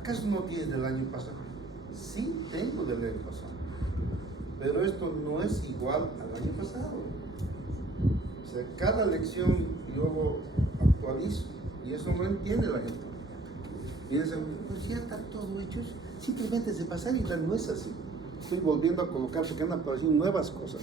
¿Acaso no tienes del año pasado? Sí, tengo del año pasado. Pero esto no es igual al año pasado. O sea, cada lección yo lo actualizo y eso no entiende la gente. Y dicen, pues ya está todo hecho, simplemente es de pasar y no es así. Estoy volviendo a colocar porque han aparecido nuevas cosas,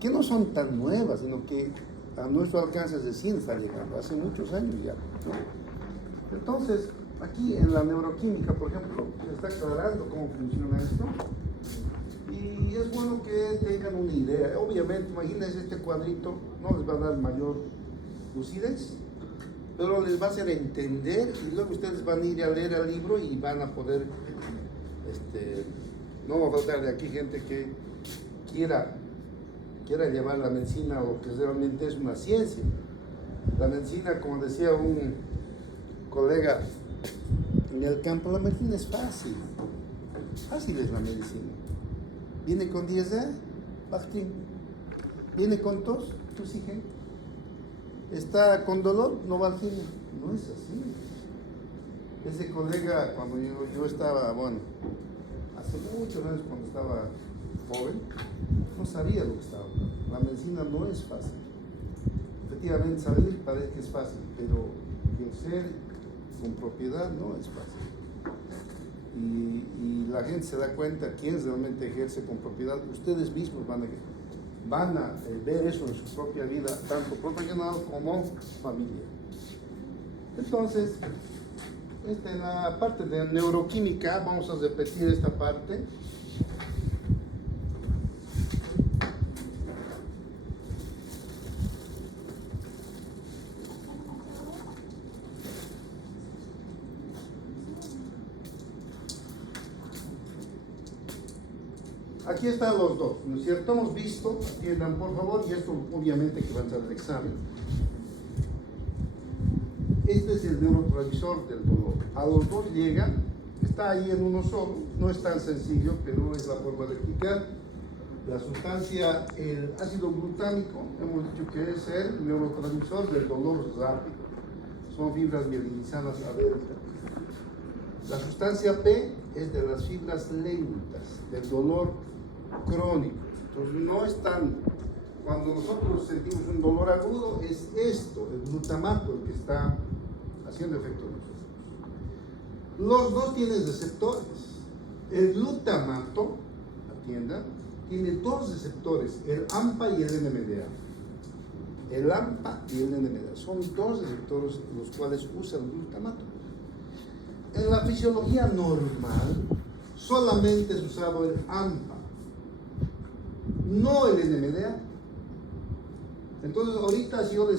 que no son tan nuevas, sino que a nuestro alcance recién está llegando, hace muchos años ya, ¿no? Entonces, aquí en la neuroquímica, por ejemplo, se está aclarando cómo funciona esto. Y es bueno que tengan una idea. Obviamente, imagínense este cuadrito, no les va a dar mayor lucidez, pero les va a hacer entender y luego ustedes van a ir a leer el libro y van a poder, no va a faltar de aquí gente que quiera llevar la medicina a lo que realmente es una ciencia. La medicina, como decía un colega en el campo, la medicina es fácil. Fácil es la medicina. Viene con diarrea, Bactrim. Viene con tos, Tusigen. Está con dolor, Novalgina. No es así. Ese colega, cuando yo estaba, bueno, hace muchos años cuando estaba joven, no sabía lo que estaba hablando. La medicina no es fácil. Efectivamente, salir parece que es fácil, pero ejercer con propiedad no es fácil. Y la gente se da cuenta quién realmente ejerce con propiedad. Ustedes mismos van a ver eso en su propia vida, tanto profesional como familiar. Entonces, en la parte de neuroquímica, vamos a repetir esta parte. Aquí están los dos, ¿no es cierto? Hemos visto, atiendan por favor, y esto obviamente que van a hacer el examen. Este es el neurotransmisor del dolor. A los dos llegan, está ahí en uno solo, no es tan sencillo, pero es la forma de explicar. La sustancia, el ácido glutámico, hemos dicho que es el neurotransmisor del dolor rápido. Son fibras mielinizadas abiertas. La sustancia P es de las fibras lentas, del dolor crónico. Entonces no es tan, cuando nosotros sentimos un dolor agudo, es esto, el glutamato, el que está haciendo efecto en nosotros. Los dos tienen receptores. El glutamato, atiendan, tiene dos receptores, el AMPA y el NMDA. El AMPA y el NMDA son dos receptores los cuales usa el glutamato. En la fisiología normal, solamente es usado el AMPA, no el NMDA. Entonces, ahorita si yo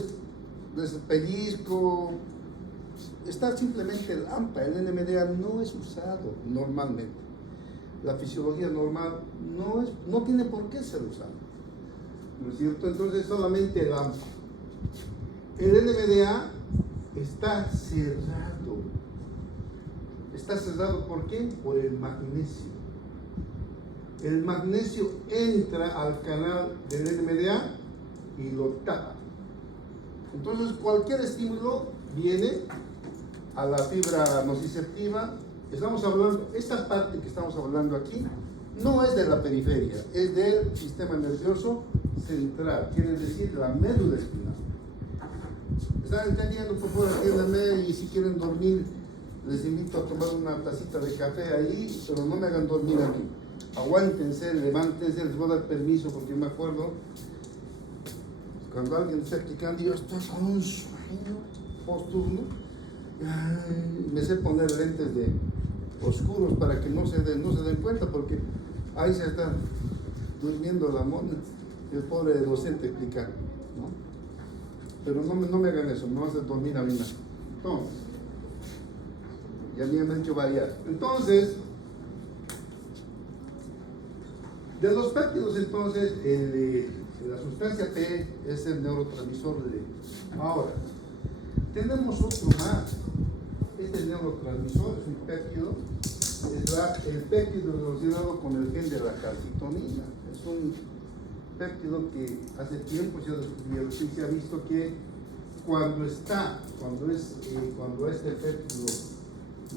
les pellizco, está simplemente el AMPA, el NMDA no es usado normalmente. La fisiología normal no tiene por qué ser usado, ¿no es cierto? Entonces, solamente el AMPA. El NMDA está cerrado. Está cerrado, ¿por qué? Por el magnesio. El magnesio entra al canal del NMDA y lo tapa. Entonces, cualquier estímulo viene a la fibra nociceptiva. Estamos hablando, esta parte que estamos hablando aquí, no es de la periferia, es del sistema nervioso central, quiere decir la médula espinal. ¿Están entendiendo? Por favor, entiéndanme, y si quieren dormir, les invito a tomar una tacita de café ahí, pero no me hagan dormir a mí. Aguántense, levántense, les voy a dar permiso porque me acuerdo cuando alguien está explicando y yo estoy con un sueño posturno, me sé poner lentes de oscuros para que no se den cuenta, porque ahí se está durmiendo la mona, el pobre docente explicando, ¿no? Pero no me hagan eso, no me hacen dormir a mí más. Entonces, ya me han hecho variar. Entonces, de los péptidos, entonces, la sustancia P es el neurotransmisor de... Ahora, tenemos otro más. Este neurotransmisor es un péptido, es el péptido relacionado con el gen de la calcitonina. Es un péptido que hace tiempo se ha visto que cuando este péptido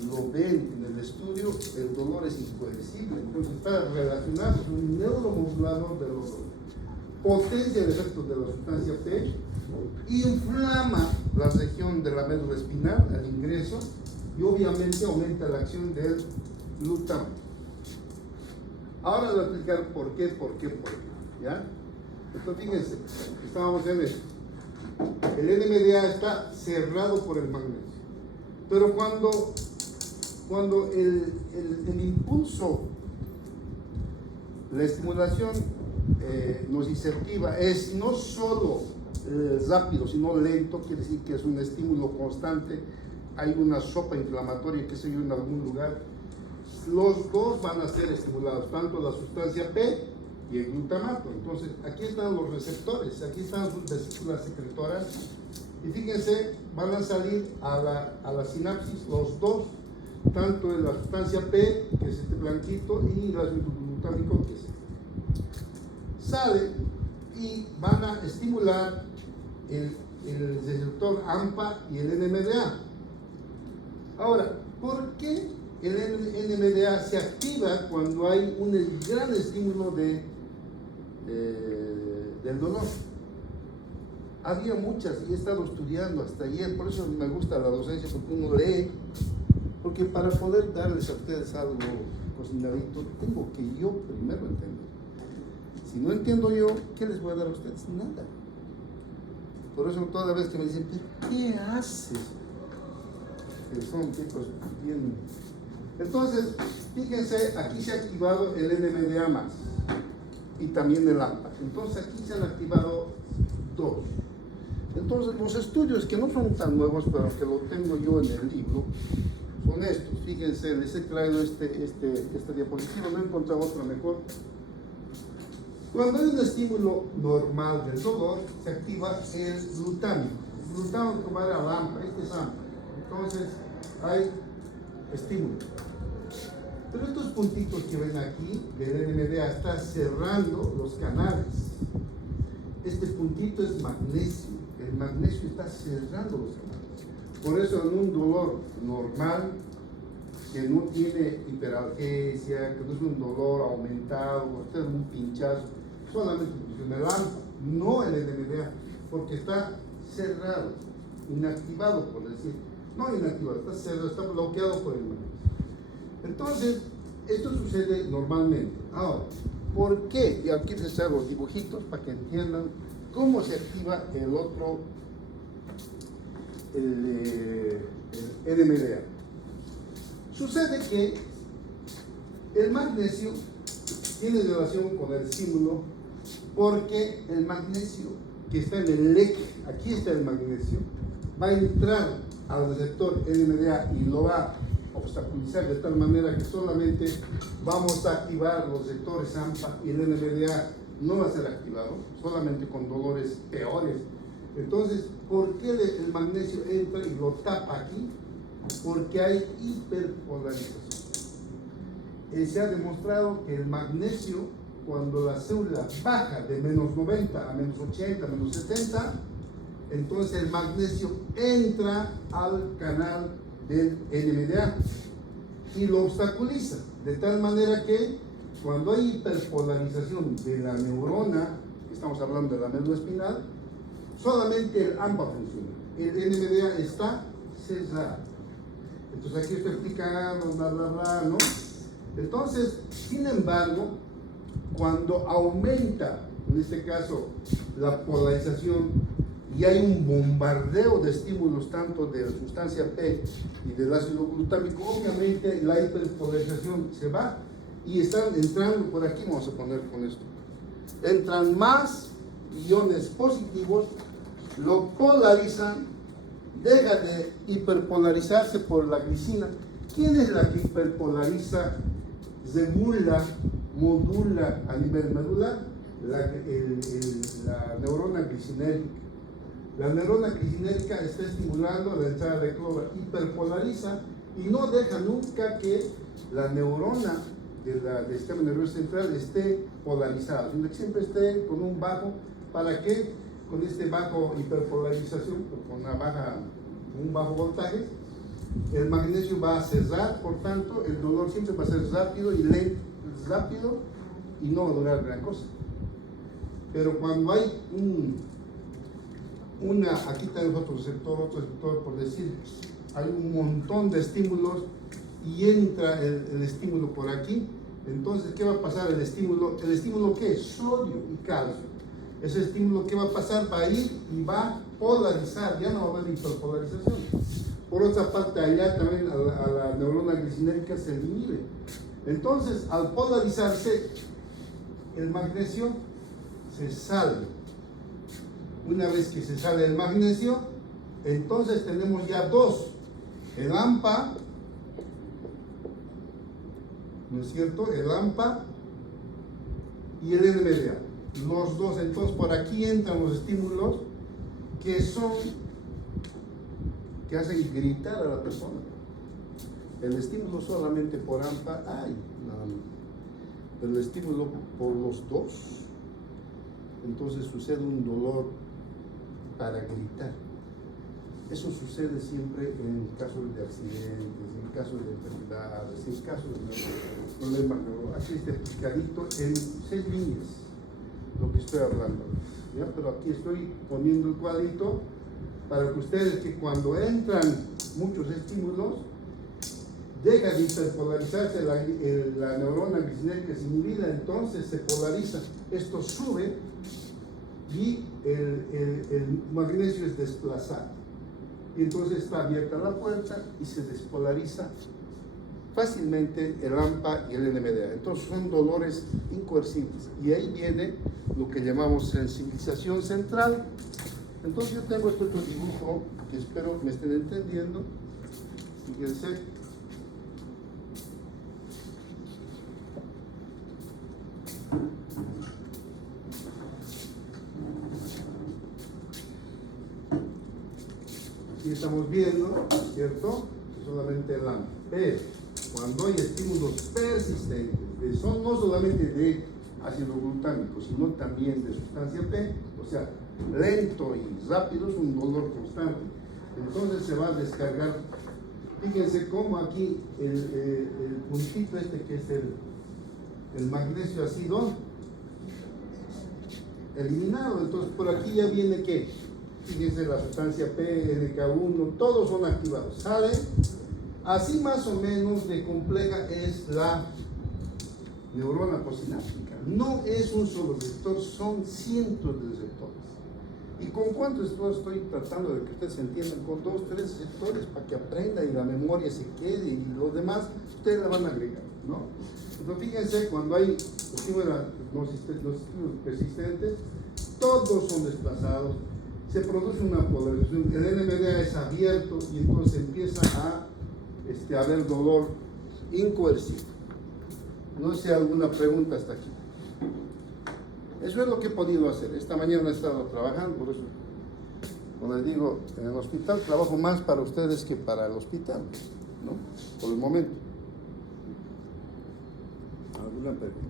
lo ven en el estudio, el dolor es impredecible. Entonces está relacionado con un neuromodulador del dolor. Potencia el efecto de la sustancia P, inflama la región de la médula espinal al ingreso y obviamente aumenta la acción del glutamato. Ahora voy a explicar por qué. ¿Ya? Entonces fíjense, estábamos en esto. El NMDA está cerrado por el magnesio. Pero cuando el impulso, la estimulación nociceptiva es no solo rápido, sino lento, quiere decir que es un estímulo constante, hay una sopa inflamatoria, que se yo, en algún lugar, los dos van a ser estimulados, tanto la sustancia P y el glutamato. Entonces, aquí están los receptores, aquí están sus vesículas secretoras, y fíjense, van a salir a la sinapsis los dos, tanto de la sustancia P, que es este blanquito, y el ácido glutámico, que es este. Sale y van a estimular el receptor AMPA y el NMDA. Ahora, ¿por qué el NMDA se activa cuando hay un gran estímulo del dolor? Había muchas, y he estado estudiando hasta ayer, por eso me gusta la docencia, porque uno lee, porque para poder darles a ustedes algo cocinadito, tengo que yo primero entender. Si no entiendo yo, ¿qué les voy a dar a ustedes? Nada. Por eso toda vez que me dicen, ¿pero qué haces? Que son tipos bien... Entonces, fíjense, aquí se ha activado el NMDA más y también el AMPA. Entonces aquí se han activado dos. Entonces los estudios que no son tan nuevos, pero que lo tengo yo en el libro, son estos. Fíjense, les he traído esta diapositiva, no he encontrado otra mejor. Cuando hay un estímulo normal del dolor, se activa el glutámico. El glutámico va a la AMPA, este es AMPA. Entonces hay estímulo. Pero estos puntitos que ven aquí del NMDA está cerrando los canales. Este puntito es magnesio. El magnesio está cerrando los canales. Por eso en un dolor normal, que no tiene hiperalgesia, que no es un dolor aumentado, usted es un pinchazo, solamente funciona el AMPA, no el NMDA, porque está cerrado, inactivado, por decir. No inactivado, está cerrado, está bloqueado por el magnesio. Entonces, esto sucede normalmente. Ahora, ¿por qué? Y aquí les hacer los dibujitos para que entiendan cómo se activa el otro, el NMDA. Sucede que el magnesio tiene relación con el estímulo porque el magnesio que está en el eje, aquí está el magnesio, va a entrar al receptor NMDA y lo va a obstaculizar de tal manera que solamente vamos a activar los receptores AMPA y el NMDA no va a ser activado, solamente con dolores peores. Entonces, ¿por qué el magnesio entra y lo tapa aquí? Porque hay hiperpolarización. Se ha demostrado que el magnesio, cuando la célula baja de menos 90 a menos 80, menos 70, entonces el magnesio entra al canal del NMDA y lo obstaculiza, de tal manera que cuando hay hiperpolarización de la neurona, estamos hablando de la médula espinal, solamente el AMPA funciona, el NMDA está cerrado. Entonces aquí estoy explicando, bla, bla, bla, ¿no? Entonces, sin embargo, cuando aumenta, en este caso, la polarización y hay un bombardeo de estímulos tanto de la sustancia P y del ácido glutámico, obviamente la hiperpolarización se va y están entrando por aquí, vamos a poner con esto, entran más iones positivos, lo polarizan, deja de hiperpolarizarse por la glicina. ¿Quién es la que hiperpolariza, modula a nivel medular? La neurona glicinérgica. La neurona glicinérgica está estimulando la entrada de cloro, hiperpolariza y no deja nunca que la neurona del sistema nervioso central esté polarizada, sino que siempre esté con un bajo. ¿Para qué? Con este bajo hiperpolarización, con un bajo voltaje, el magnesio va a cerrar, por tanto, el dolor siempre va a ser rápido y lento, rápido y no va a durar gran cosa. Pero cuando hay aquí tenemos otro receptor, por decir, hay un montón de estímulos y entra el estímulo por aquí, entonces, ¿qué va a pasar? El estímulo ¿qué es? Sodio y calcio. Ese estímulo, ¿qué va a pasar? Va a ir y va a polarizar, ya no va a haber hiperpolarización. Por otra parte, allá también a la neurona glicinérica se inhibe. Entonces, al polarizarse, el magnesio se sale. Una vez que se sale el magnesio, entonces tenemos ya dos, el AMPA, ¿no es cierto? El AMPA y el NMDA. Los dos, entonces por aquí entran los estímulos que hacen gritar a la persona. El estímulo solamente por AMPA, nada más. Pero el estímulo por los dos, entonces sucede un dolor para gritar. Eso sucede siempre en casos de accidentes, en casos de enfermedades, en casos de problemas. Aquí está explicadito en 6 líneas lo que estoy hablando, ¿ya? Pero aquí estoy poniendo el cuadrito para que ustedes, que cuando entran muchos estímulos, deja de hiperpolarizarse la neurona glicinérica inhibida, entonces se polariza, esto sube y el magnesio es desplazado. Y entonces está abierta la puerta y se despolariza fácilmente el AMPA y el NMDA. Entonces son dolores incoercibles. Y ahí viene lo que llamamos sensibilización central. Entonces yo tengo este otro dibujo que espero me estén entendiendo. Fíjense. Aquí estamos viendo, ¿cierto? Solamente el AMPA. Pero cuando hay estímulos persistentes, son no solamente de ácido glutámico, sino también de sustancia P, o sea, lento y rápido, es un dolor constante. Entonces se va a descargar. Fíjense cómo aquí el puntito este que es el magnesio ácido eliminado. Entonces por aquí ya viene ¿qué? Fíjense la sustancia P, NK1, todos son activados. ¿Sale? Así más o menos de compleja es la neurona postsináptica. No es un solo receptor, son cientos de receptores. ¿Y con cuántos estoy tratando de que ustedes entiendan? Con 2, 3 receptores para que aprenda y la memoria se quede y los demás ustedes la van a agregar, ¿no? Entonces fíjense, cuando hay los estímulos persistentes, todos son desplazados, se produce una polarización, el NMDA es abierto y entonces empieza a haber dolor incoercible. No sé, alguna pregunta hasta aquí. Eso es lo que he podido hacer. Esta mañana he estado trabajando, por eso, como les digo, en el hospital trabajo más para ustedes que para el hospital, ¿no? Por el momento. ¿Alguna pregunta?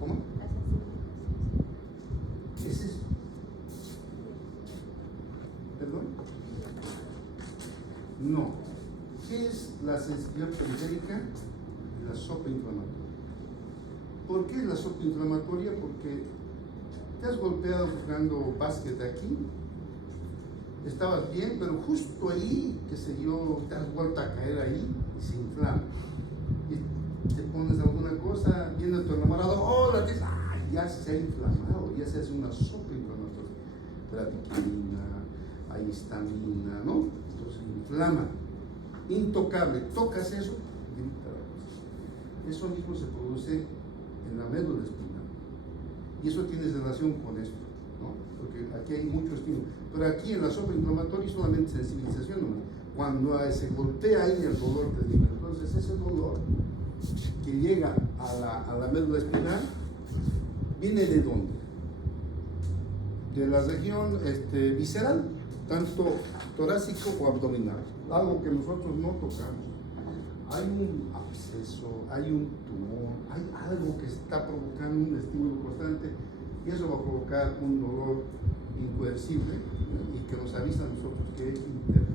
¿Cómo? ¿Qué es eso? ¿Perdón? No. ¿Qué es la sensibilidad periférica y la sopa inflamatoria? ¿Por qué la sopa inflamatoria? Porque te has golpeado jugando básquet aquí, estabas bien, pero justo ahí, qué sé yo, te has vuelto a caer ahí y se inflama. Y te pones alguna cosa, viene tu enamorado, hola, ya se ha inflamado, ya se hace una sopa inflamatoria. Bradiquina, hay histamina, ¿no? Entonces inflama. Intocable, tocas eso, grita la cosa. Eso mismo se produce en la médula espinal. Y eso tiene relación con esto, ¿no? Porque aquí hay mucho estímulo. Pero aquí en la sopa inflamatoria solamente sensibilización nomás. Cuando se golpea ahí el dolor terrible. Entonces ese dolor que llega a la médula espinal, ¿viene de dónde? De la región visceral, tanto torácico o abdominal. Algo que nosotros no tocamos. Hay un absceso, hay un tumor, hay algo que está provocando un estímulo constante y eso va a provocar un dolor incoercible, ¿no? Y que nos avisa a nosotros que hay que intervenir.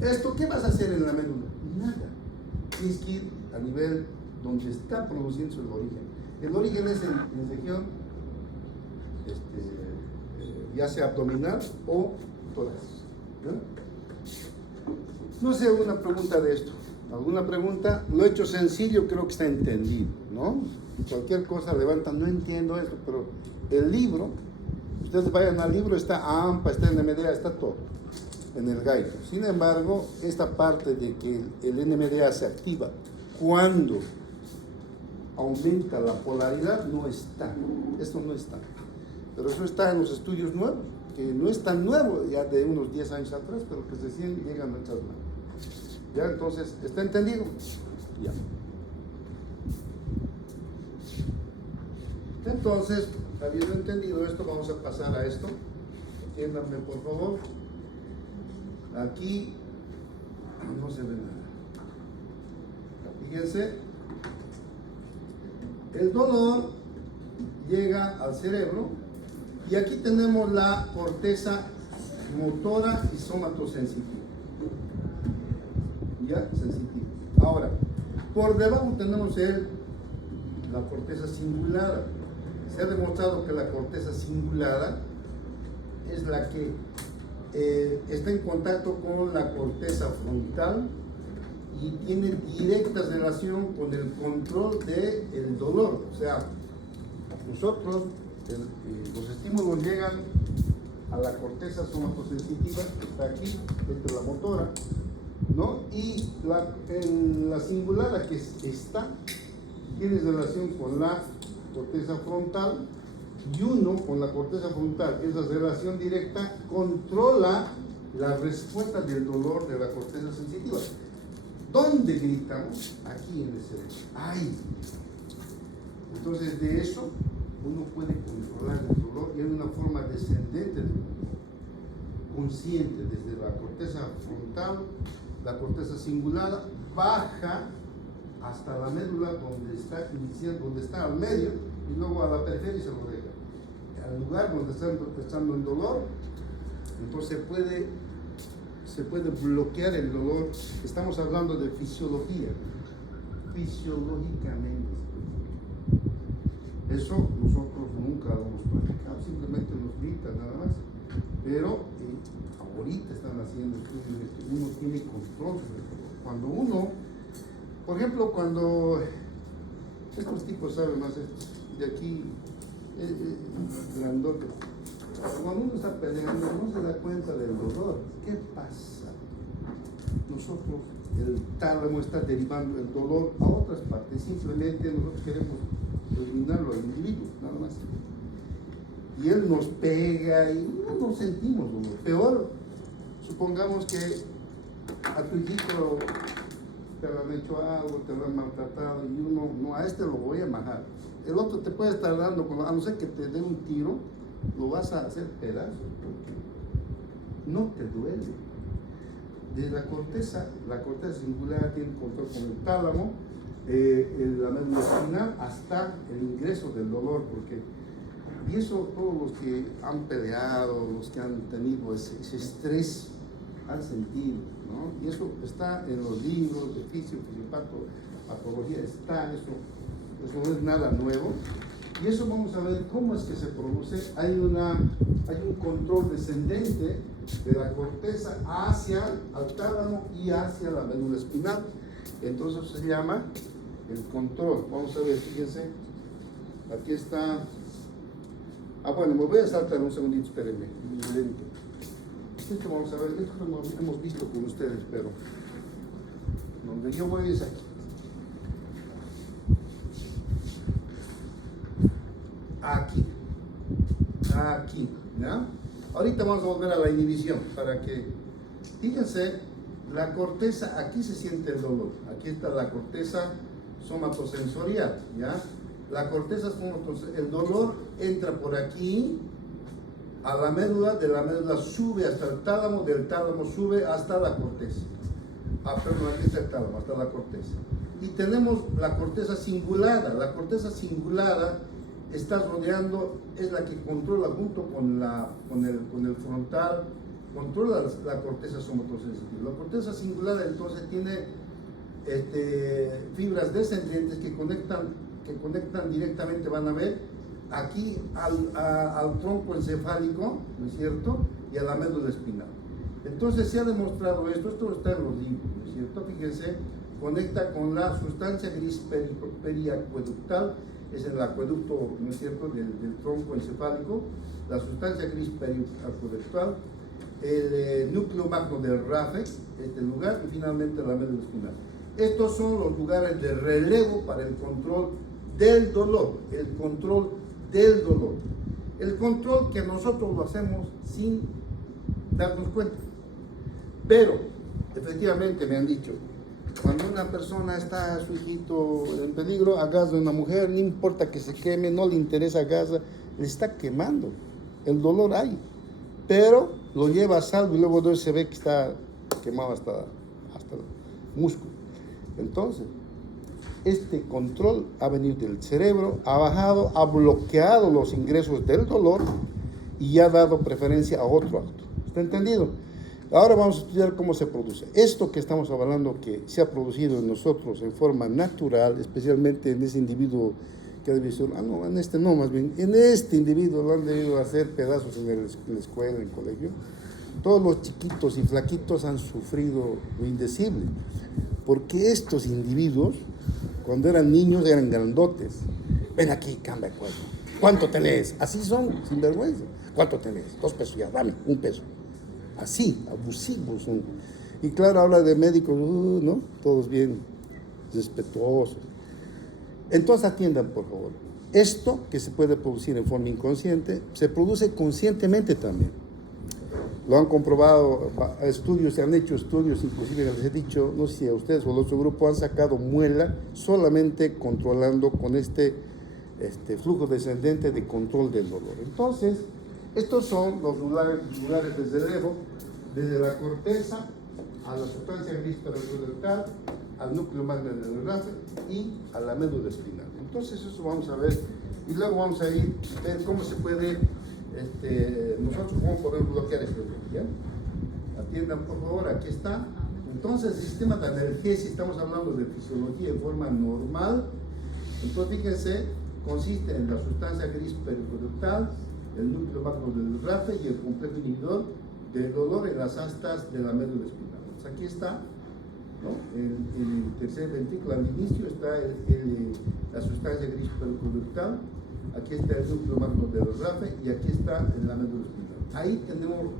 ¿Esto qué vas a hacer en la médula? Nada. Tienes que ir a nivel donde está produciendo el origen. El origen es en región ya sea abdominal o torácica, ¿no? No sé, alguna pregunta de esto. ¿Alguna pregunta? Lo he hecho sencillo, creo que está entendido, ¿no? Cualquier cosa levantan, no entiendo esto, pero el libro, ustedes vayan al libro, está AMPA, está NMDA, está todo en el guide. Sin embargo, esta parte de que el NMDA se activa cuando aumenta la polaridad no está, esto no está. Pero eso está en los estudios nuevos, que no es tan nuevo, ya de unos 10 años atrás, pero que recién llegan a nuestras manos. ¿Ya? Entonces, ¿está entendido? Ya. Entonces, habiendo entendido esto, vamos a pasar a esto. Entiéndanme, por favor. Aquí no se ve nada. Fíjense, el dolor llega al cerebro y aquí tenemos la corteza motora y somatosensitiva. Ya, sensitiva. Ahora, por debajo tenemos la corteza cingulada. Se ha demostrado que la corteza cingulada es la que está en contacto con la corteza frontal y tiene directa relación con el control del dolor. O sea, nosotros, los estímulos llegan a la corteza somatosensitiva, que está aquí, dentro de la motora, ¿no? Y la cingulada que está, tiene relación con la corteza frontal, y uno con la corteza frontal, esa relación directa, controla la respuesta del dolor de la corteza sensitiva. ¿Dónde gritamos? Aquí en el cerebro. Ahí. Entonces, de eso uno puede controlar el dolor y en una forma descendente del dolor, consciente, desde la corteza frontal, la corteza cingulada, baja hasta la médula donde está iniciando, donde está al medio, y luego a la periferia y se lo deja. Al lugar donde está empezando el dolor, entonces se puede bloquear el dolor. Estamos hablando de fisiología, fisiológicamente. Eso nosotros nunca lo hemos practicado, simplemente nos grita nada más. Pero ahorita están haciendo estudios que uno tiene control sobre el dolor. Cuando uno, por ejemplo, cuando estos tipos saben más de aquí, grandote, cuando uno está peleando no se da cuenta del dolor. ¿Qué pasa? Nosotros, el tálamo está derivando el dolor a otras partes, simplemente nosotros queremos eliminarlo al individuo, nada más. Y él nos pega y no nos sentimos dolor. Peor, supongamos que a tu hijito te lo han hecho algo, te lo han maltratado y uno, no, a este lo voy a majar. El otro te puede estar dando, a no ser que te dé un tiro, lo vas a hacer pedazos porque no te duele. De la corteza cingulada tiene control con el tálamo, la médula espinal, hasta el ingreso del dolor, porque y eso todos los que han peleado, los que han tenido ese estrés, han sentido, ¿no? Y eso está en los libros de fisiopatología, está eso no es nada nuevo. Y eso vamos a ver cómo es que se produce. Hay un control descendente de la corteza hacia el tálamo y hacia la médula espinal. Entonces se llama el control. Vamos a ver, fíjense, aquí está. Bueno, me voy a saltar un segundito, espérenme. Esto vamos a ver, esto lo hemos visto con ustedes, pero donde yo voy es aquí. Aquí, ¿ya? Ahorita vamos a volver a la inhibición para que, fíjense, la corteza, aquí se siente el dolor, aquí está la corteza somatosensorial, ¿ya? La corteza somatosensorial, el dolor entra por aquí a la médula, de la médula sube hasta el tálamo, del tálamo sube hasta la corteza. Perdón, aquí está el tálamo, hasta la corteza. Y tenemos la corteza cingulada. La corteza cingulada está rodeando, es la que controla junto con el frontal, controla la corteza somatosensitiva. La corteza cingulada entonces tiene fibras descendentes que conectan directamente, van a ver, aquí al tronco encefálico, ¿no es cierto? Y a la médula espinal. Entonces se ha demostrado esto está en los libros, ¿no es cierto? Fíjense, conecta con la sustancia gris periacueductal, es el acueducto, ¿no es cierto?, del tronco encefálico, la sustancia gris periacueductal, el núcleo magno del RAFE, este lugar, y finalmente la médula espinal. Estos son los lugares de relevo para el control del dolor, el control del dolor. El control que nosotros lo hacemos sin darnos cuenta. Pero, efectivamente, me han dicho, cuando una persona está, su hijito en peligro, agarra a una mujer, no importa que se queme, no le interesa agarra, le está quemando. El dolor hay, pero lo lleva a salvo y luego se ve que está quemado hasta el músculo. Entonces, este control ha venido del cerebro, ha bajado, ha bloqueado los ingresos del dolor y ha dado preferencia a otro acto. ¿Está entendido? Ahora vamos a estudiar cómo se produce. Esto que estamos hablando, que se ha producido en nosotros en forma natural, especialmente en ese individuo que ha debido en este no, más bien, en este individuo lo han debido hacer pedazos en la escuela, en el colegio. Todos los chiquitos y flaquitos han sufrido lo indecible, porque estos individuos, cuando eran niños, eran grandotes. Ven aquí, cambia el cuello. ¿Cuánto tenés? Así son, sin vergüenza. ¿Cuánto tenés? 2 pesos, ya, dame, 1 peso. Así, abusivos son. Y claro, habla de médicos, ¿no? Todos bien respetuosos. Entonces atiendan, por favor. Esto que se puede producir en forma inconsciente, se produce conscientemente también. Lo han comprobado, estudios, se han hecho estudios, inclusive les he dicho, no sé si a ustedes o al otro grupo han sacado muela solamente controlando con este flujo descendente de control del dolor. Entonces, estos son los lugares de relevo, desde la corteza a la sustancia gris periacueductal, al núcleo magno del RAFE y a la médula espinal. Entonces eso vamos a ver y luego vamos a ver cómo se puede, nosotros cómo podemos bloquear este ¿ya? Atiendan por favor, aquí está. Entonces el sistema de analgesia, estamos hablando de fisiología en forma normal. Entonces fíjense, consiste en la sustancia gris periacueductal, el núcleo magno del RAFE y el complejo inhibidor del dolor en las astas de la médula espinal. Entonces aquí está, ¿no? El tercer ventrículo al inicio está la sustancia gris periacueductal, aquí está el núcleo magno del RAFE y aquí está la médula espinal. Ahí tenemos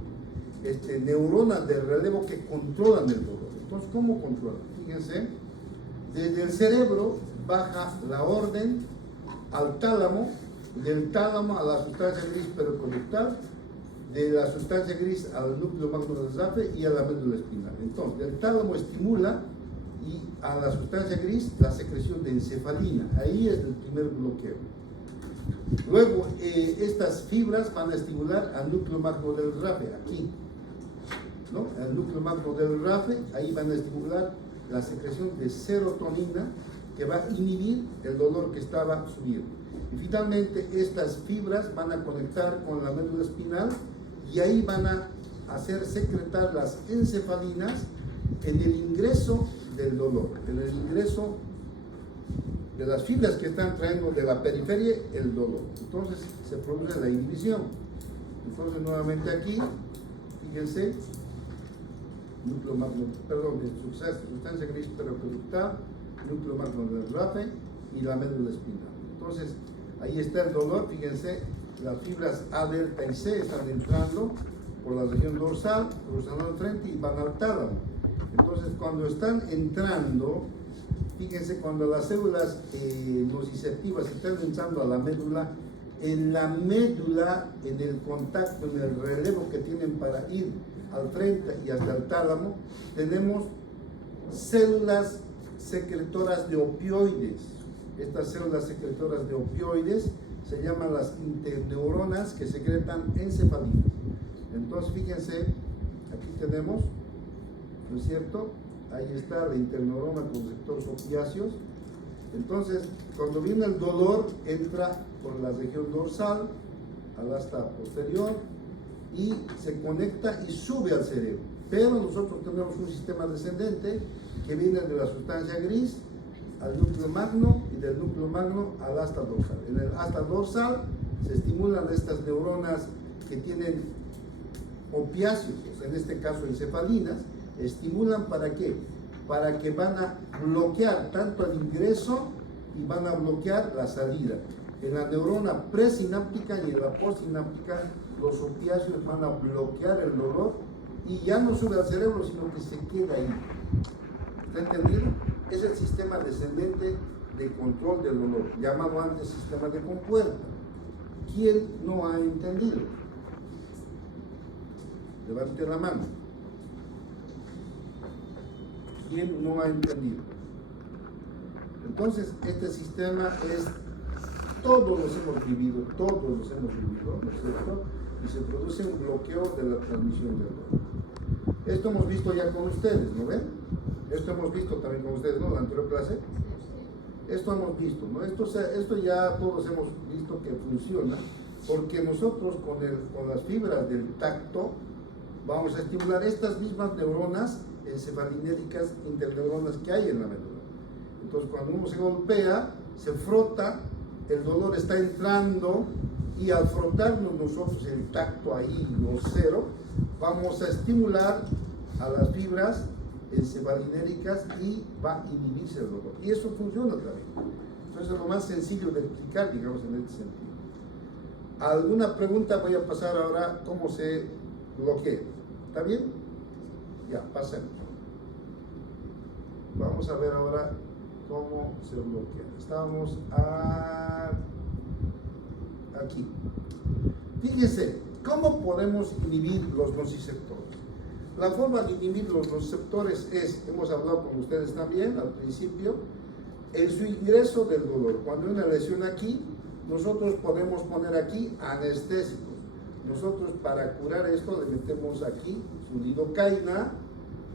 neuronas de relevo que controlan el dolor. Entonces, ¿cómo controlan? Fíjense, desde el cerebro baja la orden al tálamo, del tálamo a la sustancia gris periacueductal, de la sustancia gris al núcleo magno del RAFE y a la médula espinal. Entonces, el tálamo estimula y a la sustancia gris la secreción de encefalina. Ahí es el primer bloqueo. Luego, estas fibras van a estimular al núcleo magno del RAFE, aquí, ¿no? El núcleo magno del RAFE, ahí van a estimular la secreción de serotonina que va a inhibir el dolor que estaba subiendo. Y finalmente, estas fibras van a conectar con la médula espinal y ahí van a hacer secretar las encefalinas en el ingreso del dolor, en el ingreso de las fibras que están trayendo de la periferia el dolor. Entonces se produce la inhibición. Entonces nuevamente aquí, fíjense, núcleo magno, perdón, sustancia gris periacueductal, núcleo magno del RAFE y la médula espinal. Entonces ahí está el dolor, fíjense, las fibras A, delta y C están entrando por la región dorsal, cruzando el frente y van al tálamo. Entonces cuando están entrando, fíjense, cuando las células nociceptivas están entrando a la médula, en la médula, en el contacto, en el relevo que tienen para ir al frente y hasta el tálamo, tenemos células secretoras de opioides. Estas células secretoras de opioides se llaman las interneuronas que secretan encefalina. Entonces, fíjense, aquí tenemos, ¿no es cierto? Ahí está la interneurona con receptores opiáceos. Entonces, cuando viene el dolor, entra por la región dorsal al asta posterior y se conecta y sube al cerebro. Pero nosotros tenemos un sistema descendente que viene de la sustancia gris al núcleo magno y del núcleo magno al asta dorsal. En el asta dorsal se estimulan estas neuronas que tienen opiáceos, en este caso encefalinas. Estimulan ¿para qué? Para que van a bloquear tanto el ingreso y van a bloquear la salida. En la neurona presináptica y en la postsináptica los opiáceos van a bloquear el dolor y ya no sube al cerebro, sino que se queda ahí. ¿Está entendido? Es el sistema descendente de control del dolor, llamado antes sistema de compuerta. ¿Quién no ha entendido? Levante la mano. ¿Quién no ha entendido? Entonces, este sistema es, todos los hemos vivido, ¿no es cierto? Y se produce un bloqueo de la transmisión del dolor. Esto hemos visto ya con ustedes, ¿no ven? Esto hemos visto también con ustedes, ¿no? La anterior clase. Esto hemos visto, ¿no? Esto ya todos hemos visto que funciona, porque nosotros con las fibras del tacto vamos a estimular estas mismas neuronas encefalinéricas interneuronas que hay en la médula. Entonces, cuando uno se golpea, se frota, el dolor está entrando y al frotarnos nosotros el tacto ahí, grosero, vamos a estimular a las fibras encefalinéricas y va a inhibirse el dolor. Y eso funciona también. Entonces, es lo más sencillo de explicar, digamos, en este sentido. ¿Alguna pregunta? Voy a pasar ahora cómo se bloquea. ¿Está bien? Ya, pasemos. Vamos a ver ahora cómo se bloquea. Estábamos aquí. Fíjense, ¿cómo podemos inhibir los nociceptores? La forma de inhibir los nociceptores es, hemos hablado con ustedes también al principio, en su ingreso del dolor. Cuando hay una lesión aquí, nosotros podemos poner aquí anestésicos. Nosotros para curar esto le metemos aquí su lidocaína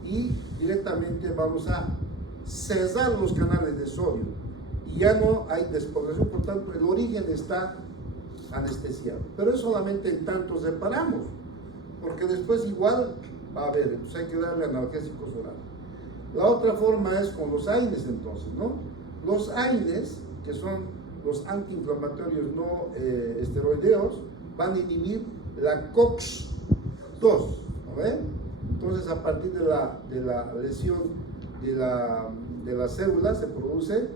y directamente vamos a cesar los canales de sodio y ya no hay despoblación, por tanto el origen está anestesiado, pero es solamente en tanto separamos, porque después igual va a haber, entonces hay que darle analgésicos orales. La otra forma es con los AINES entonces, ¿no? Los AINES, que son los antiinflamatorios no esteroideos, van a inhibir la COX-2, ¿no ven? Entonces a partir de la lesión de la célula se produce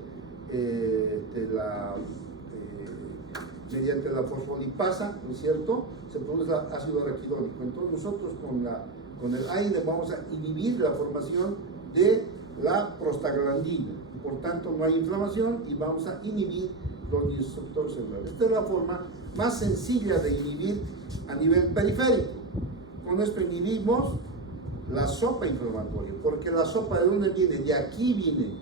mediante la fosfolipasa, ¿no es cierto? Se produce ácido araquidónico. Entonces nosotros con el AINE vamos a inhibir la formación de la prostaglandina. Por tanto no hay inflamación y vamos a inhibir los disruptores celulares. Esta es la forma más sencilla de inhibir a nivel periférico. Con esto inhibimos la sopa inflamatoria, porque la sopa ¿de dónde viene? De aquí viene,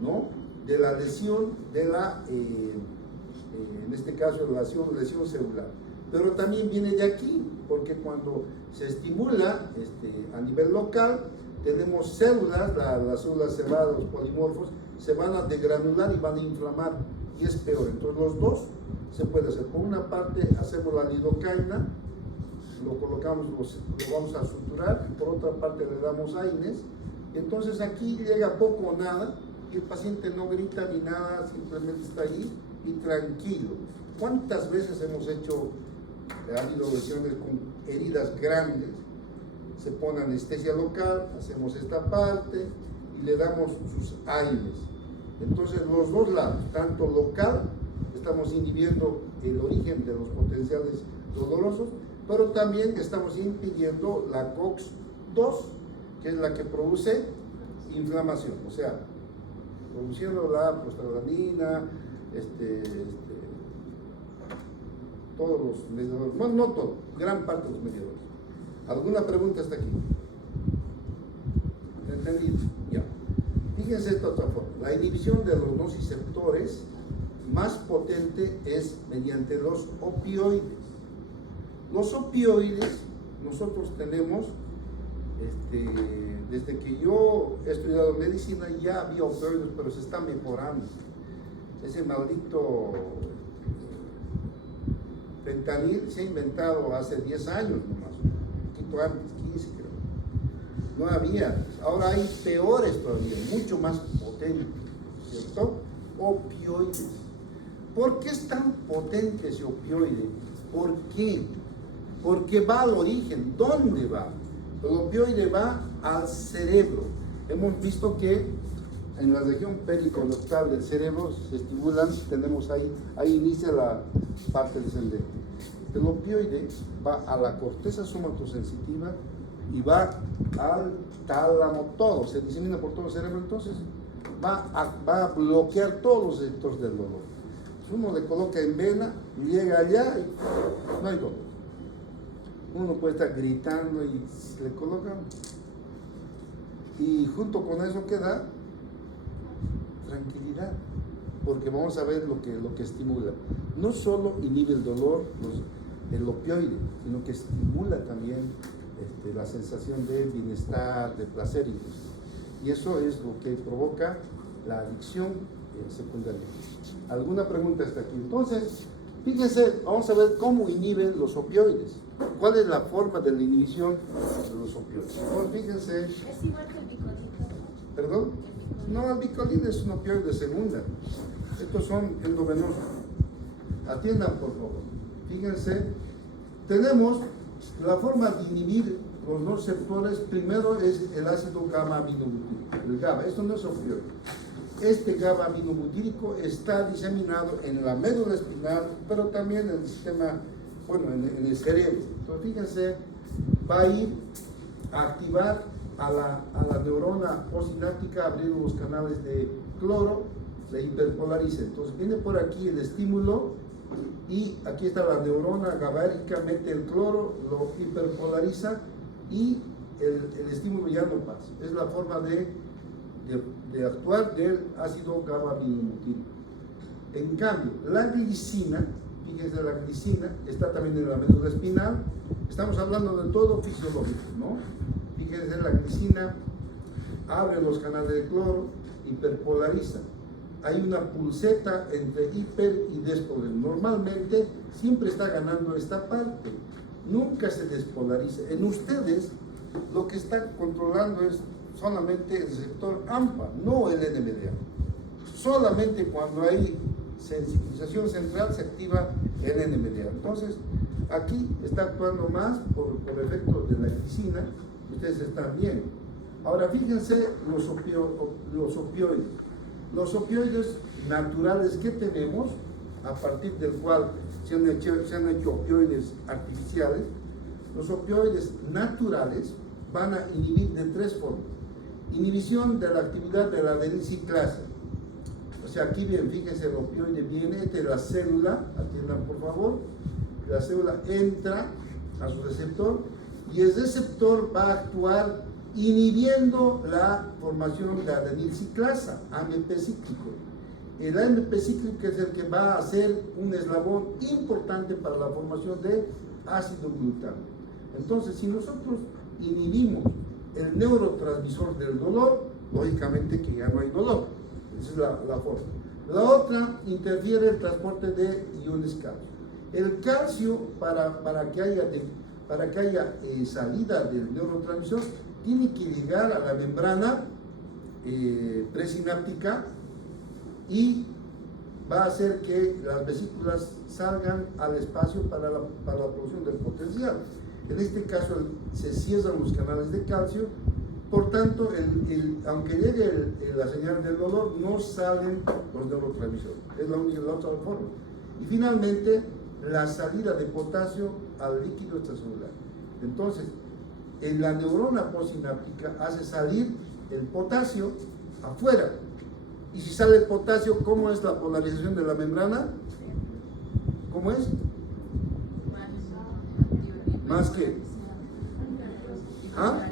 ¿no? De la lesión de en este caso lesión celular, pero también viene de aquí, porque cuando se estimula a nivel local, tenemos células, las células cebadas, los polimorfos, se van a degranular y van a inflamar, y es peor. Entonces los dos se puede hacer. Por una parte hacemos la lidocaína, lo colocamos, lo vamos a suturar, y por otra parte le damos AINES. Entonces aquí llega poco o nada y el paciente no grita ni nada, simplemente está ahí y tranquilo. ¿Cuántas veces hemos ha habido lesiones con heridas grandes? Se pone anestesia local, hacemos esta parte y le damos sus AINES. Entonces los dos lados, tanto local, estamos inhibiendo el origen de los potenciales dolorosos, pero también estamos impidiendo la COX-2, que es la que produce inflamación, o sea, produciendo la prostaglandina, todos los mediadores, bueno, no todo, gran parte de los mediadores. ¿Alguna pregunta hasta aquí? ¿Entendido? Ya. Fíjense esta otra forma. La inhibición de los nociceptores más potente es mediante los opioides. Los opioides, nosotros tenemos, desde que yo he estudiado medicina ya había opioides, pero se está mejorando. Ese maldito Fentanil se ha inventado hace 10 años nomás, un poquito antes, 15 creo. No había, ahora hay peores todavía, mucho más potentes, ¿cierto? Opioides. ¿Por qué es tan potente ese opioide? ¿Por qué? Porque va al origen. ¿Dónde va? El opioide va al cerebro. Hemos visto que en la región periconectal del cerebro se estimulan, tenemos ahí inicia la parte descendente. El opioide va a la corteza somatosensitiva y va al tálamo, todo, se disemina por todo el cerebro, entonces va a bloquear todos los receptores del dolor. Uno le coloca en vena, llega allá y no hay dolor. Uno puede estar gritando y le colocan, y junto con eso queda tranquilidad, porque vamos a ver lo que estimula. No solo inhibe el dolor, el opioide, sino que estimula también la sensación de bienestar, de placer incluso. Y eso es lo que provoca la adicción secundaria. ¿Alguna pregunta hasta aquí? Entonces, fíjense, vamos a ver cómo inhiben los opioides. ¿Cuál es la forma de la inhibición de los opioides? Bueno, fíjense. ¿Es igual que el bicolito? ¿Perdón? No, el bicolino es un opioide de segunda. Estos son endovenosos. Atiendan, por favor. Fíjense, tenemos la forma de inhibir los dos receptores. Primero es el ácido gamma-aminobutírico, el GABA. Esto no es opioide. Este GABA-aminobutírico está diseminado en la médula espinal, pero también en el sistema, bueno, en el cerebro. Entonces, fíjense, va a ir a activar a la neurona postsináptica, abriendo los canales de cloro, le hiperpolariza. Entonces, viene por aquí el estímulo y aquí está la neurona GABAérgica, mete el cloro, lo hiperpolariza y el estímulo ya no pasa. Es la forma de actuar del ácido GABA-aminobutírico. En cambio, la glicina, fíjense, la glicina está también en la médula espinal. Estamos hablando de todo fisiológico, ¿no? Fíjense, la glicina abre los canales de cloro, hiperpolariza. Hay una pulseta entre hiper y despolarización. Normalmente siempre está ganando esta parte, nunca se despolariza. En ustedes lo que está controlando es solamente el receptor AMPA, no el NMDA. Solamente cuando hay sensibilización central se activa el NMDA. Entonces, aquí está actuando más por efecto de la glicina. Ustedes están bien. Ahora, fíjense los opioides. Los opioides naturales que tenemos, a partir del cual se han hecho opioides artificiales, los opioides naturales van a inhibir de tres formas. Inhibición de la actividad de la adenosiclasa. O sea, aquí bien, fíjense, el opioide viene de la célula, atiendan por favor, la célula entra a su receptor y el receptor va a actuar inhibiendo la formación de adenosiclasa, AMP cíclico. El AMP cíclico es el que va a ser un eslabón importante para la formación de ácido glutámico. Entonces, si nosotros inhibimos el neurotransmisor del dolor, lógicamente que ya no hay dolor. Esa es la forma. La otra, interfiere el transporte de iones calcio. El calcio, para que haya salida del neurotransmisor, tiene que llegar a la membrana presináptica y va a hacer que las vesículas salgan al espacio para la producción del potencial. En este caso se cierran los canales de calcio, por tanto, aunque llegue la señal del dolor, no salen los neurotransmisores. Es la otra forma. Y finalmente, la salida de potasio al líquido extracelular. Entonces, en la neurona postsináptica hace salir el potasio afuera. Y si sale el potasio, ¿cómo es la polarización de la membrana? ¿Cómo es? ¿Más que? ¿Ah?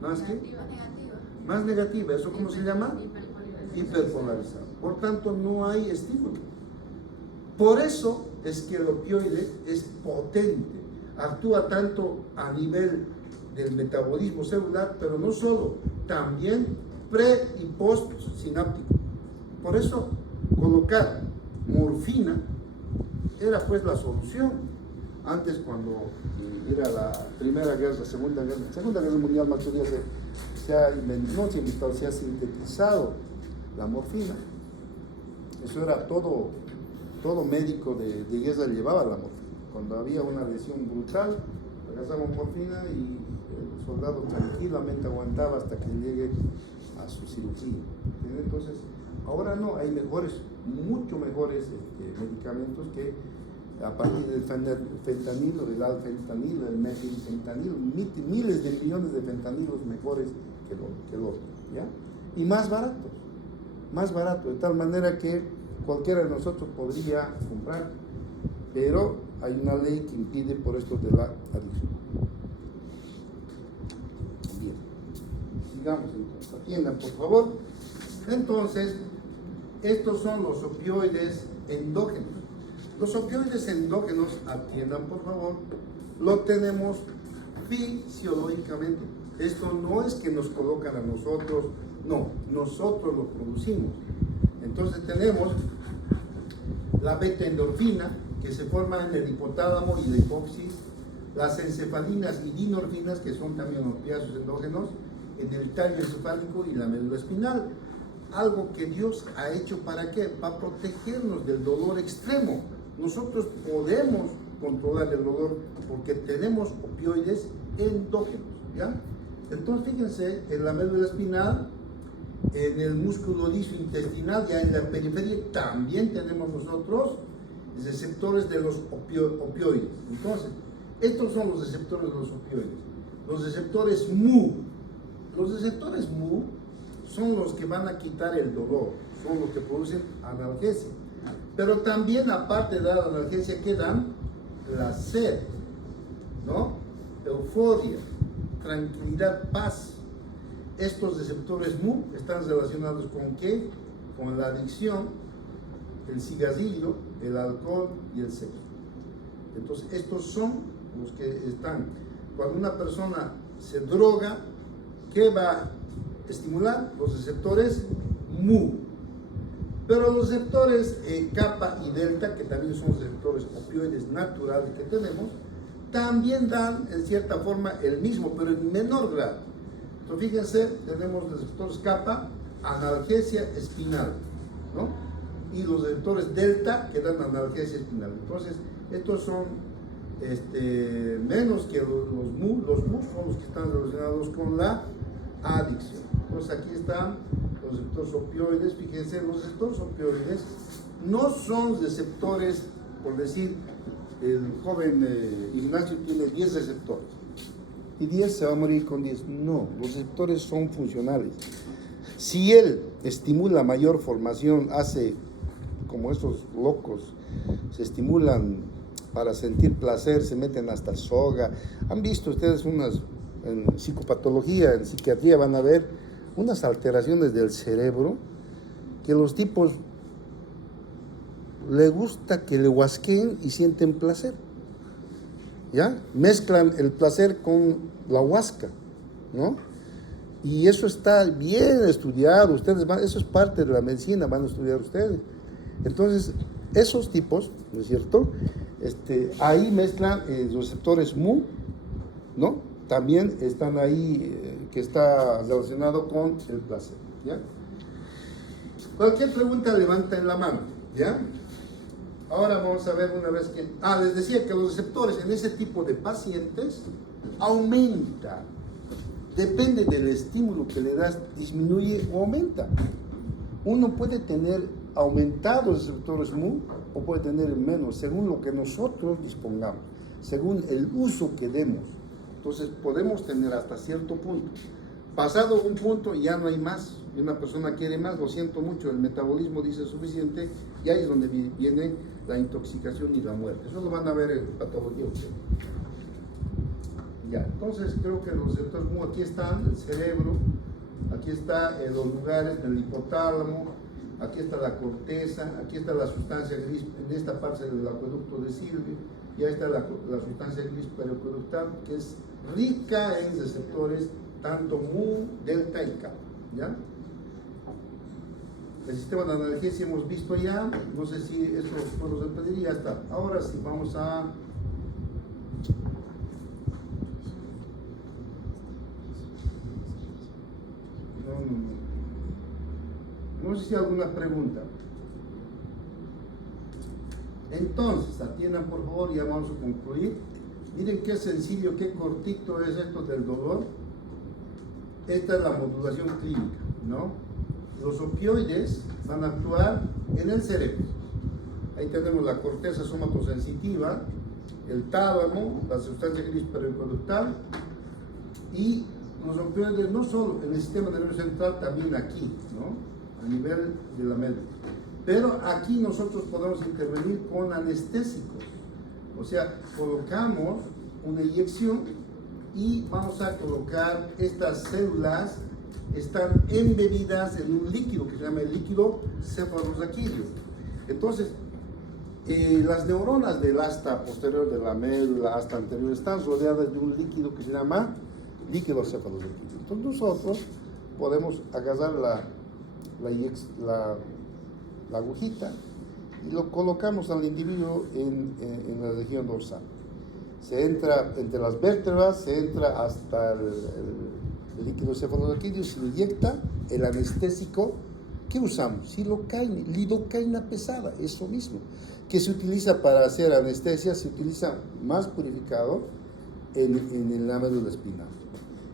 ¿Más que? Más negativa. ¿Eso cómo se llama? Hiperpolarizada. Por tanto, no hay estímulo. Por eso es que el opioide es potente. Actúa tanto a nivel del metabolismo celular, pero no solo, también pre y post sináptico. Por eso, colocar morfina era pues la solución. Antes, cuando era la Primera Guerra, Segunda Guerra Mundial, más todavía se ha inventado, se ha sintetizado la morfina. Eso era todo médico de guerra llevaba la morfina. Cuando había una lesión brutal, agarraban morfina y el soldado tranquilamente aguantaba hasta que llegue a su cirugía. Entonces, ahora no, hay mucho mejores medicamentos que a partir del fentanilo, del alfentanilo, del metilfentanilo, miles de millones de fentanilos mejores que el otro, ¿ya? Y más barato, de tal manera que cualquiera de nosotros podría comprar, pero hay una ley que impide por esto de la adicción. Bien, sigamos entonces, atiendan por favor. Entonces, estos son los opioides endógenos. Los opioides endógenos, atiendan por favor, lo tenemos fisiológicamente. Esto no es que nos colocan a nosotros, no, nosotros lo producimos. Entonces tenemos la beta-endorfina, que se forma en el hipotálamo y la hipófisis, las encefalinas y dinorfinas, que son también opiáceos endógenos, en el tallo encefálico y la médula espinal. Algo que Dios ha hecho, ¿para qué? Para protegernos del dolor extremo. Nosotros podemos controlar el dolor porque tenemos opioides endógenos, ¿ya? Entonces, fíjense, en la médula espinal, en el músculo liso intestinal, ya en la periferia, también tenemos nosotros receptores de los opioides. Entonces, estos son los receptores de los opioides. Los receptores mu. Los receptores mu son los que van a quitar el dolor, son los que producen analgesia. Pero también, aparte de dar analgesia, ¿qué dan? Placer, ¿no? Euforia, tranquilidad, paz. Estos receptores mu están relacionados con ¿qué? Con la adicción, el cigarrillo, el alcohol y el sexo. Entonces, estos son los que están. Cuando una persona se droga, ¿qué va a estimular? Los receptores mu. Pero los receptores kappa y delta, que también son receptores opioides naturales que tenemos, también dan en cierta forma el mismo, pero en menor grado. Entonces, fíjense, tenemos los receptores kappa, analgesia espinal, ¿no? Y los receptores delta que dan analgesia espinal. Entonces, estos son menos que los mu. Los mu son los que están relacionados con la adicción. Entonces, aquí están los receptores opioides. Fíjense, los receptores opioides no son receptores, por decir, el joven Ignacio tiene 10 receptores y 10 se va a morir con 10. No, los receptores son funcionales. Si él estimula mayor formación, hace como estos locos, se estimulan para sentir placer, se meten hasta soga. Han visto ustedes en psicopatología, en psiquiatría, van a ver unas alteraciones del cerebro que los tipos le gusta que le huasqueen y sienten placer, ¿ya? Mezclan el placer con la huasca, ¿no? Y eso está bien estudiado, eso es parte de la medicina, van a estudiar ustedes. Entonces, esos tipos, ¿no es cierto? Ahí mezclan los receptores mu, ¿no? También están ahí, que está relacionado con el placer, ¿ya? Cualquier pregunta levanten la mano, ¿ya? Ahora vamos a ver una vez que... les decía que los receptores en ese tipo de pacientes aumenta. Depende del estímulo que le das, disminuye o aumenta. Uno puede tener aumentados receptores mu o puede tener menos, según lo que nosotros dispongamos, según el uso que demos. Entonces podemos tener hasta cierto punto. Pasado un punto ya no hay más. Y una persona quiere más, lo siento mucho, el metabolismo dice suficiente, y ahí es donde viene la intoxicación y la muerte. Eso lo van a ver en patología. Ya, entonces creo que los receptores mu aquí están, el cerebro, aquí están los lugares del hipotálamo, aquí está la corteza, aquí está la sustancia gris, en esta parte del acueducto de Silvio, y ahí está la sustancia gris periacueductal, que es rica en receptores tanto mu, delta y kappa, ¿ya? El sistema de analgesia hemos visto ya, no sé si eso puedo repetir y ya está. Ahora sí, vamos a... No sé si hay alguna pregunta. Entonces, atiendan por favor, ya vamos a concluir. Miren qué sencillo, qué cortito es esto del dolor. Esta es la modulación clínica, ¿no? Los opioides van a actuar en el cerebro. Ahí tenemos la corteza somatosensitiva, el tálamo, la sustancia gris periconductal, y los opioides no solo en el sistema nervioso central, también aquí, ¿no? A nivel de la médula. Pero aquí nosotros podemos intervenir con anestésicos. O sea, colocamos una inyección y vamos a colocar estas células, están embebidas en un líquido que se llama el líquido cefalorraquídeo. Entonces, las neuronas del asta posterior de la médula, asta anterior, están rodeadas de un líquido que se llama líquido cefalorraquídeo. Entonces nosotros podemos agarrar la agujita y lo colocamos al individuo en la región dorsal. Se entra entre las vértebras, se entra hasta el líquido cefalorraquídeo, se inyecta el anestésico. ¿Qué usamos? Lidocaína pesada, eso mismo, que se utiliza para hacer anestesia, se utiliza más purificado en la médula espinal.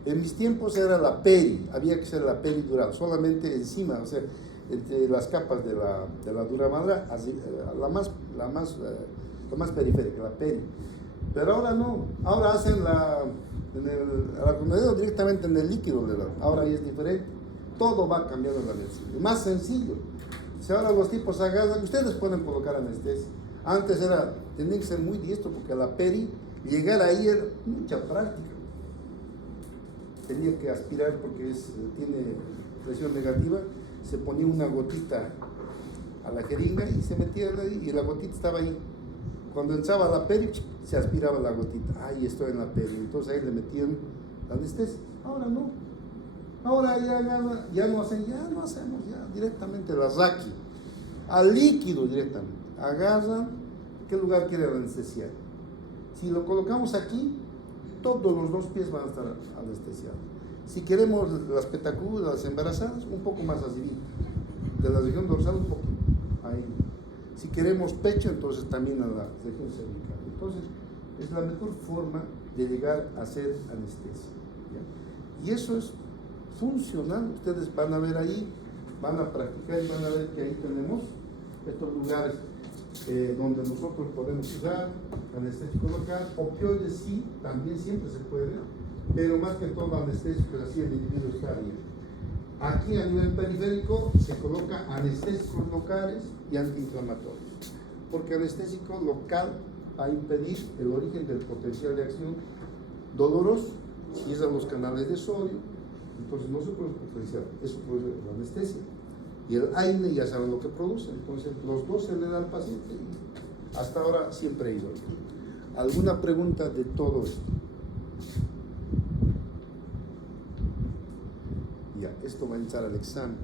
En mis tiempos era la peri, había que ser la peridural, solamente encima, o sea, entre las capas de la dura madera, la más periférica, la peri. Pero ahora no, ahora hacen la acomodado directamente en el líquido, ahora ya es diferente, todo va cambiando en la medicina, es más sencillo. Si ahora los tipos agarran, ustedes pueden colocar anestesia. Antes tenían que ser muy diestro porque la peri, llegar ahí era mucha práctica. Tenía que aspirar porque tiene presión negativa, se ponía una gotita a la jeringa y se metía ahí y la gotita estaba ahí. Cuando entraba la peri, se aspiraba la gotita. Ahí estoy en la peri. Entonces ahí le metían la anestesia. Ahora no. Ahora ya no hacemos ya directamente la raqui. Al líquido directamente. Agarran, ¿qué lugar quiere anestesiar? Si lo colocamos aquí, todos los dos pies van a estar anestesiados. Si queremos las petacudas, las embarazadas, un poco más así. De la región dorsal, un poco. Ahí. Si queremos pecho, entonces también a la región cervical. Entonces, es la mejor forma de llegar a hacer anestesia, ¿ya? Y eso es funcional. Ustedes van a ver ahí, van a practicar y van a ver que ahí tenemos estos lugares donde nosotros podemos usar anestésico local. Opioides sí, también siempre se puede, pero más que todo anestésico, así el individuo está bien. Aquí a nivel periférico se coloca anestésicos locales y antiinflamatorios, porque anestésico local va a impedir el origen del potencial de acción doloroso, cierra los canales de sodio, entonces no se puede potenciar, eso produce la anestesia. Y el AINE ya saben lo que produce, entonces los dos se le da al paciente y hasta ahora siempre ha ido bien. ¿Alguna pregunta de todo esto? Ya, esto va a entrar al examen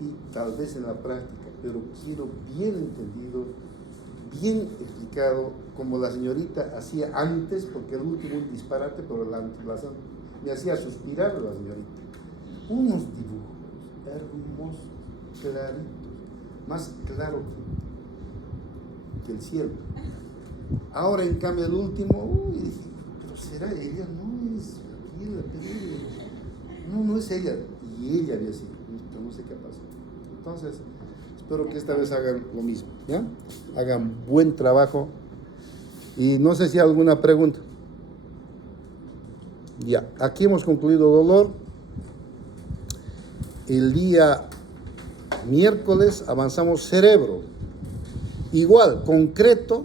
y tal vez en la práctica, pero quiero bien entendido, bien explicado, como la señorita hacía antes, porque el último un disparate, pero me hacía suspirar la señorita. Unos dibujos hermosos, claritos, más claro que el cielo. Ahora en cambio el último, dije, pero será ella, no es no es ella, y ella había sido, no sé qué pasó. Entonces, espero que esta vez hagan lo mismo, ¿ya? Hagan buen trabajo, y no sé si hay alguna pregunta. Ya, aquí hemos concluido dolor. El día miércoles avanzamos cerebro, igual, concreto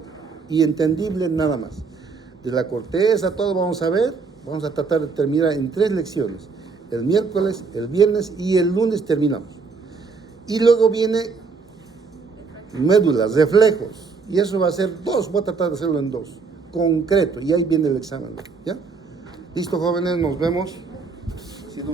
y entendible nada más. De la corteza, todo vamos a ver, vamos a tratar de terminar en 3 lecciones. El miércoles, el viernes y el lunes terminamos. Y luego viene médulas, reflejos, y eso va a ser 2, voy a tratar de hacerlo en 2, concreto, y ahí viene el examen, ¿ya? Listo, jóvenes, nos vemos. Ha sido un